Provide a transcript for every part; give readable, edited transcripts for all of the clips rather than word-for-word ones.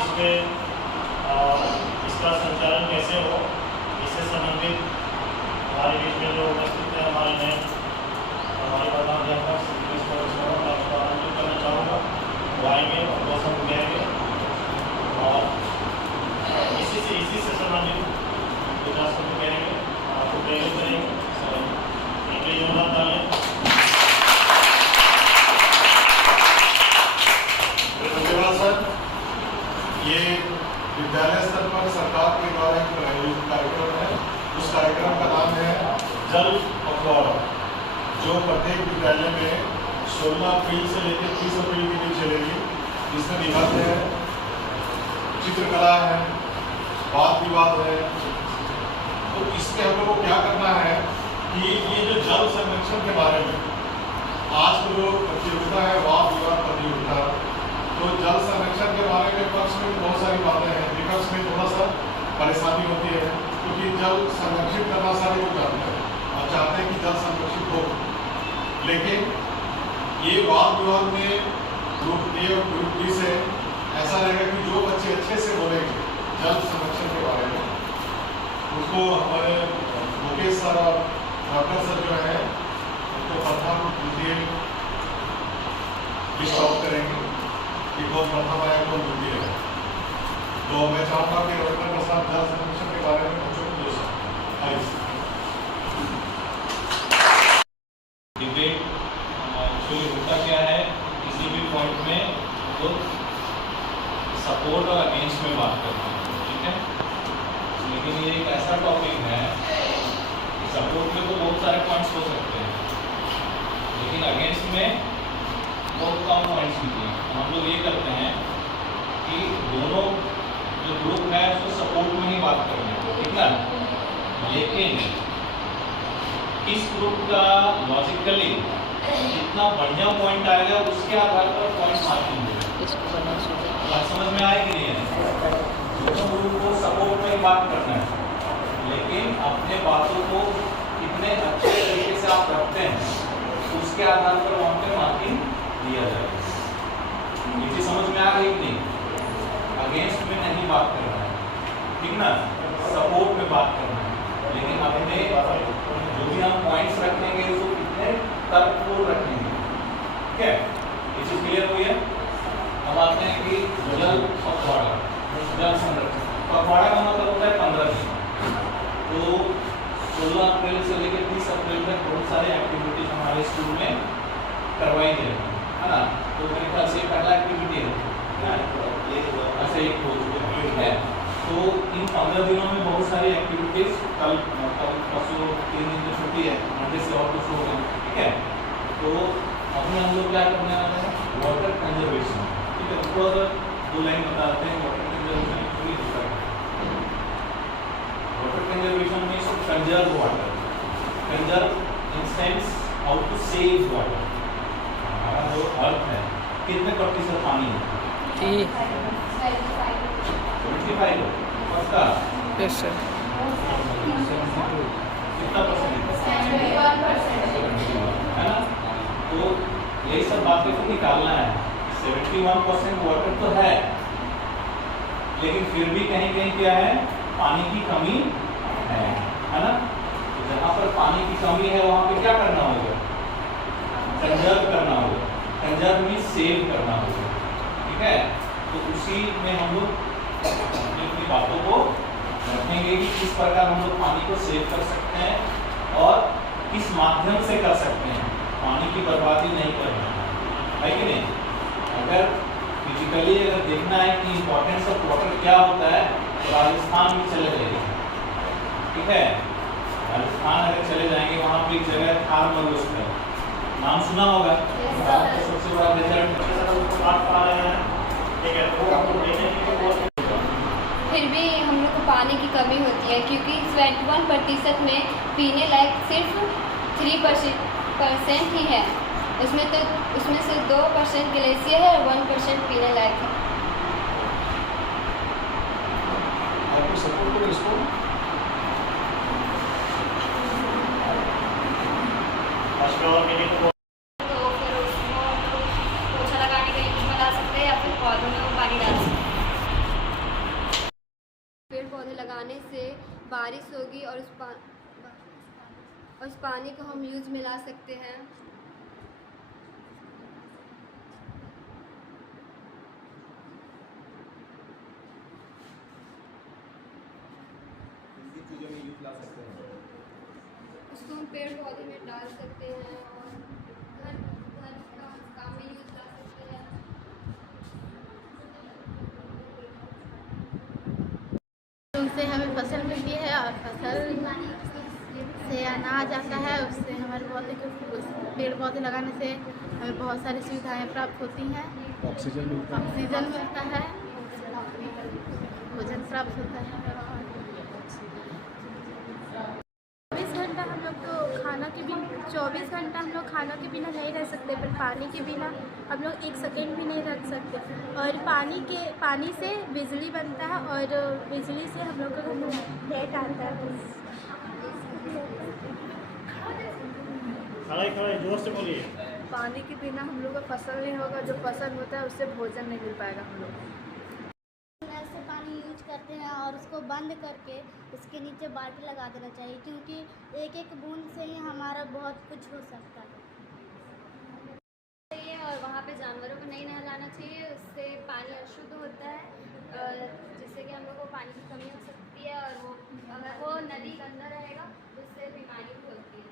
बीच में इसका संचालन कैसे हो, इससे संबंधित हमारे बीच में जो उपस्थित है हमारे नए हमारे प्रधानाध्यापक आमंत्रित करना चाहूँगा। वो आएंगे और 2 शब्द कहेंगे और इसी से संबंधित 50 शब्द कहेंगे, आपको प्रेरित करेंगे। इनके योगदान डालें। धन्यवाद सर। ये विद्यालय स्तर पर सरकार के द्वारा एक प्रायोजित कार्यक्रम है। उस कार्यक्रम का नाम है जल पखवाड़ा, जो प्रत्येक विद्यालय में 16 अप्रैल से लेकर 30 अप्रैल के बीच चलेगी। जिसमें निबंध है, चित्रकला है, वाद विवाद है। तो इसमें हम लोग को क्या करना है कि ये जो जल संरक्षण के बारे में आज जो प्रतियोगिता है, वाद विवाद प्रतियोगिता, तो जल संरक्षण के बारे में पक्ष में बहुत सारी बातें हैं, विपक्ष में थोड़ा सा परेशानी होती है, क्योंकि जल संरक्षित करना सारे लोग चाहते हैं और चाहते हैं कि जल संरक्षित हो। लेकिन ये वाद विवाद में ग्रुप ए और ग्रुप बी से ऐसा रहेगा कि जो बच्चे अच्छे से बोलेंगे जल संरक्षण के बारे में, उसको हमारे मुकेश सर और डॉक्टर सर जो है उनको प्रथम द्वितीय लिस्ट आउट करेंगे कि कौन प्रथम आया कौन द्वितीय है। तो मैं चाहूँगा कि रविंद्र प्रसाद जल संरक्षण के बारे में बच्चों को दे सकते। डिबेट एक्चुअली होता क्या है, किसी भी पॉइंट में तो सपोर्ट और अगेंस्ट में बात करते हैं, ठीक है। लेकिन ये एक ऐसा टॉपिक है कि सपोर्ट में तो बहुत सारे पॉइंट्स हो सकते हैं, लेकिन अगेंस्ट में बहुत कम पॉइंट्स होते हैं। हम लोग ये करते हैं कि दोनों जो ग्रुप है उसको सपोर्ट में ही बात करेंगे, ठीक है। लेकिन इस ग्रुप का लॉजिकली जितना बढ़िया पॉइंट आएगा उसके आधार पर पॉइंट मार्किंग होगा। बात समझ में आए कि नहीं है? दोनों ग्रुप को सपोर्ट में बात करना है, लेकिन अपने बातों को कितने अच्छे तरीके से आप रखते हैं उसके आधार पर वहाँ पे मार्किंग दिया जाएगा। ये चीज समझ में आ गई कि नहीं? अगेंस्ट में नहीं बात करना है, ठीक ना, सपोर्ट में बात करना है। लेकिन अपने जो भी हम पॉइंट्स रखेंगे उसको कितने तर्कपूर्ण रखेंगे, ठीक है। ये चीज क्लियर हुई है? अब आते हैं कि जल पखवाड़ा, जल संरक्षण। पखवाड़ा का मतलब होता है 15 दिन। तो 16 अप्रैल से लेकर 30 अप्रैल तक बहुत सारे एक्टिविटीज हमारे स्कूल में करवाई जाएगी, है ना। तो मेरे ख्याल से पहला एक्टिविटी है ऐसे एक हो चुका है। तो इन 15 दिनों में बहुत सारी एक्टिविटीज, कल परसों 3 दिन की छुट्टी है, मंडे से और कुछ होगा, ठीक है। तो अभी हम लोग क्या करने वाले हैं, वाटर कंजर्वेशन, ठीक है। उसको अगर 2 लाइन बताते हैं, वाटर कंजर्वेशन एक्चुअली होता है। Water conservation means to conserve water, conserve in sense how to save water. हमारा जो अर्थ है कितने प्रतिशत पानी है? 75 पक्का? Yes sir. कितना परसेंट है ना। तो यही सब बातें को निकालना है। 71% वाटर तो है, लेकिन फिर भी कहीं कहीं क्या है, पानी की कमी है ना। तो जहाँ पर पानी की कमी है वहाँ पे क्या करना होगा, कंजर्व करना होगा। कंजर्व मीन्स सेव करना होगा, ठीक है। तो उसी में हम लोग अपनी बातों को रखेंगे कि किस प्रकार हम लोग पानी को सेव कर सकते हैं और किस माध्यम से कर सकते हैं। पानी की बर्बादी नहीं करना है कि नहीं। अगर फिजिकली अगर देखना है कि इम्पोर्टेंस ऑफ वाटर क्या होता है तो राजस्थान में चले जाइए, ठीक है। राजस्थान अगर चले जाएंगे वहाँ पे एक जगह थारमल है, नाम सुना होगा। सबसे बड़ा रिजल्ट फिर भी हम लोग को पानी की कमी होती है, क्योंकि 71% में पीने लायक सिर्फ 3% ही है। उसमें से 2% ग्लेशियर है और 1% पीने लायक है। आपको सपोर्ट करें इसको। तो फिर उसको पोछा लगाने के लिए कुछ बना सकते हैं या फिर पौधों में वो पानी डाल सकते हैं। लगाने से बारिश होगी और उस पानी को हम यूज़ में ला सकते हैं। चीज़ों में यूज ला सकते हैं। उसको हम पेड़ पौधे में डाल सकते हैं और घर का काम में यूज़ ला सकते हैं। उनसे हमें फसल मिलती है और फसल से अनाज आता है, उससे हमारे पेड़ पौधे लगाने से हमें बहुत सारी सुविधाएं प्राप्त होती हैं। ऑक्सीजन मिलता है। ऑक्सीजन मिलता है, भोजन प्राप्त होता है। 24 घंटा हम लोग को खाना के बिना 24 घंटा हम लोग खाना के बिना नहीं रह सकते, पर पानी के बिना हम लोग एक सेकेंड भी नहीं रह सकते। और पानी से बिजली बनता है और बिजली से हम लोग को नेट आता है। खड़े जोर से बोलिए। पानी के बिना हम लोग का फसल नहीं होगा, जो फसल होता है उससे भोजन नहीं मिल पाएगा हम लोग। नल से पानी यूज करते हैं और उसको बंद करके उसके नीचे बाल्टी लगा देना चाहिए, क्योंकि एक एक बूंद से ही हमारा बहुत कुछ हो सकता है। और वहाँ पे जानवरों को नहीं नहलाना चाहिए, उससे पानी अशुद्ध होता है, जिससे कि हम लोग को पानी की कमी हो सकती है और वो अगर वो नदी गंदा रहेगा तो उससे बीमारी भी होती है।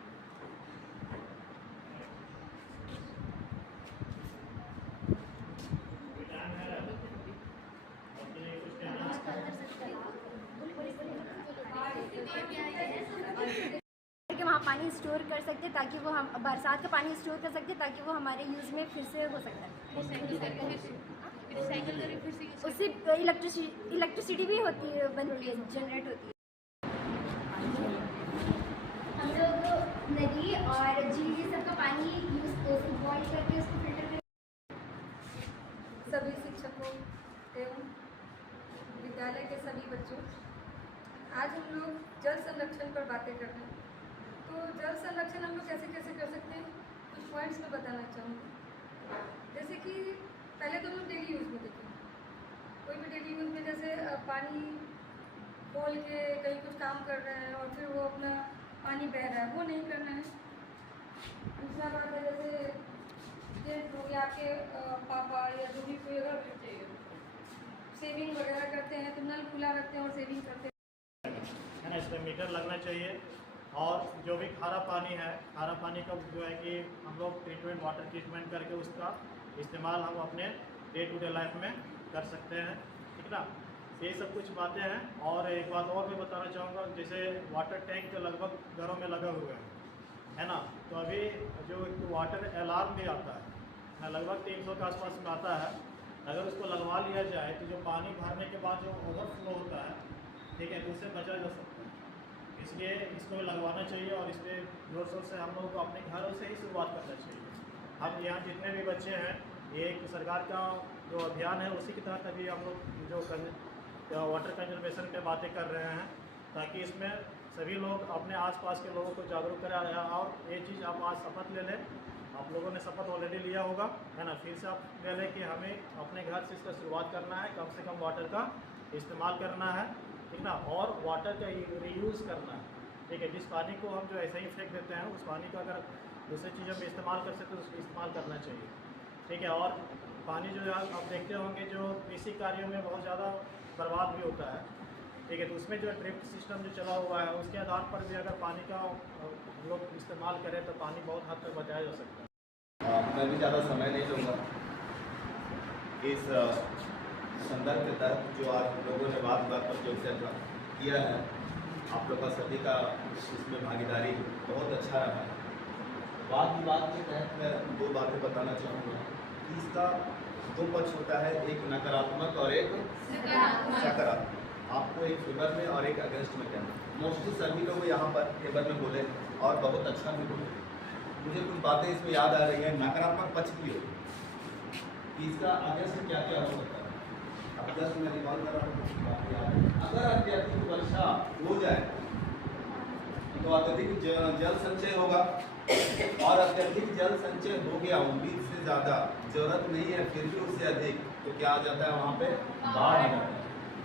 कि वहाँ पानी स्टोर कर सकते हैं ताकि वो हम बरसात का पानी स्टोर कर सकते हैं ताकि वो हमारे यूज़ में फिर से हो सकता है। उससे इलेक्ट्रिसिटी भी होती है, बनती है, जनरेट होती है। हम लोग नदी और झील ये सब का पानी यूज़ बॉइल करके उसको फिल्टर करके सभी शिक्षकों एवं विद्यालय के सभी बच्चों, आज हम लोग जल संरक्षण पर बातें कर रहे हैं। तो जल संरक्षण हम लोग कैसे कैसे कर सकते हैं, कुछ पॉइंट्स में बताना चाहूँगी। जैसे कि पहले तो हम लोग डेली यूज़ में देखें, कोई भी डेली यूज़ में जैसे पानी खोल के कहीं कुछ काम कर रहे हैं और फिर वो अपना पानी बह रहा है, वो नहीं करना है। दूसरा बात है जैसे हो गया आपके पापा या जो भी कोई अगर सेविंग वगैरह करते हैं तो नल खुला रखते हैं और सेविंग करते हैं, है ना, इसमें मीटर लगना चाहिए। और जो भी खारा पानी है, खारा पानी का जो है कि हम लोग ट्रीटमेंट वाटर ट्रीटमेंट करके उसका इस्तेमाल हम अपने डे टू डे लाइफ में कर सकते हैं, ठीक ना। ये सब कुछ बातें हैं। और एक बात और मैं बताना चाहूँगा, जैसे वाटर टैंक जो लगभग घरों में लगा हुआ है ना, तो अभी जो वाटर अलार्म भी आता है ना, लगभग 300 के आसपास में आता है। अगर उसको लगवा लिया जाए तो जो पानी भरने के बाद जो ओवरफ्लो होता है, ठीक है, तो उससे बचा जा सकता है। इसलिए इसको लगवाना चाहिए और इस पर जोर शोर से हम लोगों को अपने घरों से ही शुरुआत करना चाहिए। हम यहाँ जितने भी बच्चे हैं, ये एक सरकार का जो अभियान है उसी के तहत अभी हम लोग जो वाटर कंजर्वेशन पे बातें कर रहे हैं, ताकि इसमें सभी लोग अपने आसपास के लोगों को जागरूक करें। और ये चीज़ आप आज शपथ ले लें, आप लोगों ने शपथ ऑलरेडी लिया होगा, है ना, फिर से आप ले लें कि हमें अपने घर से इसका शुरुआत करना है, कम से कम वाटर का इस्तेमाल करना है, ठीक ना, और वाटर का रीयूज़ करना है, ठीक है। जिस पानी को हम जो ऐसे ही फेंक देते हैं, उस पानी का अगर दूसरी चीज़ों में इस्तेमाल कर सकते हैं तो उसको इस्तेमाल करना चाहिए, ठीक है। और पानी जो आप देखते होंगे जो कृषि कार्यों में बहुत ज़्यादा बर्बाद भी होता है, ठीक है, तो उसमें जो ड्रिप सिस्टम जो चला हुआ है उसके आधार पर भी अगर पानी का हम लोग इस्तेमाल करें तो पानी बहुत हद तक बचाया जा सकता है। मैं भी ज़्यादा समय नहीं लूँगा। इस संदर्भ के तहत जो आज लोगों ने बात पर जो चर्चा किया है, आप लोग का सभी का इसमें भागीदारी बहुत अच्छा रहा है। बात के तहत मैं 2 बातें बताना चाहूँगा कि इसका 2 पक्ष होता है, एक नकारात्मक और एक सकारात्मक। आपको एक फेवर में और एक अगेंस्ट में कहना। मोस्टली सभी लोग यहाँ पर फेवर में बोले और बहुत अच्छा भी बोले। मुझे कुछ बातें इसमें याद आ रही हैं नकारात्मक पक्ष की हो, इसका अगेंस्ट क्या क्या हो सकता है। अब जस्ट मैं रिकॉल कर रहा हूँ, अगर अत्यधिक वर्षा हो जाए तो अत्यधिक जल संचय होगा, और अत्यधिक जल संचय हो गया, उम्मीद से ज़्यादा, जरूरत नहीं है फिर भी उससे अधिक, तो क्या आ जाता है वहाँ पे बाढ़ आ जाता है।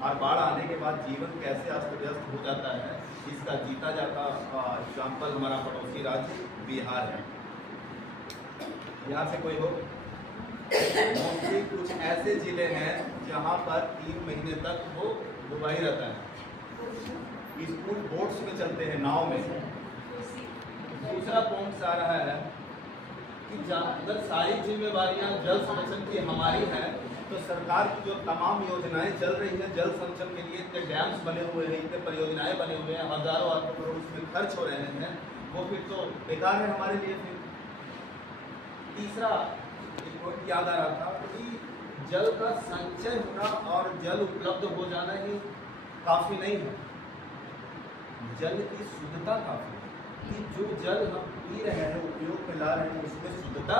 और बाढ़ आने के बाद जीवन कैसे अस्त व्यस्त हो जाता है, इसका जीता जाता एग्जाम्पल हमारा पड़ोसी राज्य बिहार है। बिहार से कोई हो? मोस्टली कुछ ऐसे ज़िले हैं जहाँ पर 3 महीने तक वो डूबा ही रहता है। स्कूल बोट्स में चलते हैं, नाव में। दूसरा पॉइंट आ रहा है कि अगर सारी जिम्मेवारियां जल संरक्षण की हमारी हैं, तो सरकार की जो तमाम योजनाएं चल रही हैं जल संरक्षण के लिए, इतने डैम्स बने हुए हैं, इतने परियोजनाएं बने हुए हैं, हजारों अरबों करोड़ उसमें खर्च हो रहे हैं, वो फिर तो बेकार है हमारे लिए। फिर तीसरा एक पॉइंट याद आ रहा था कि जल का संचय होना और जल उपलब्ध हो जाना ही काफ़ी नहीं है, जल की शुद्धता काफ़ी है कि जो जल हम पी रहे हैं, उपयोग में ला रहे हैं, उसमें शुद्धता।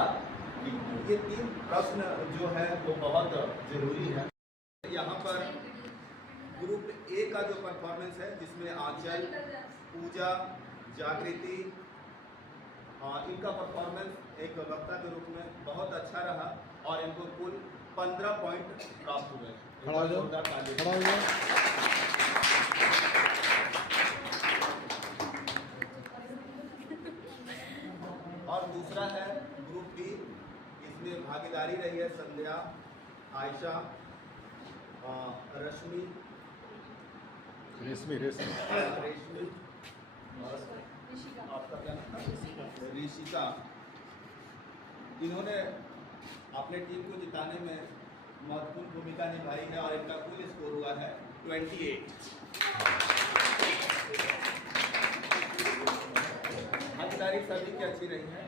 ये 3 प्रश्न जो है वो बहुत जरूरी है। यहाँ पर ग्रुप ए का जो परफॉर्मेंस है, जिसमें आंचल, पूजा, जागृति, इनका परफॉर्मेंस एक वक्ता के रूप में बहुत अच्छा रहा और इनको कुल 15 पॉइंट प्राप्त हुए। जोरदार ताली। और दूसरा है ग्रुप बी, इसमें भागीदारी रही है संध्या, आयशा, रेशमी आपका क्या नाम था? ऋषिका। इन्होंने अपने टीम को जिताने में महत्वपूर्ण भूमिका निभाई है और इनका कुल स्कोर हुआ है 28। भागीदारी सभी की अच्छी रही है।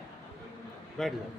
बैठ जाओ।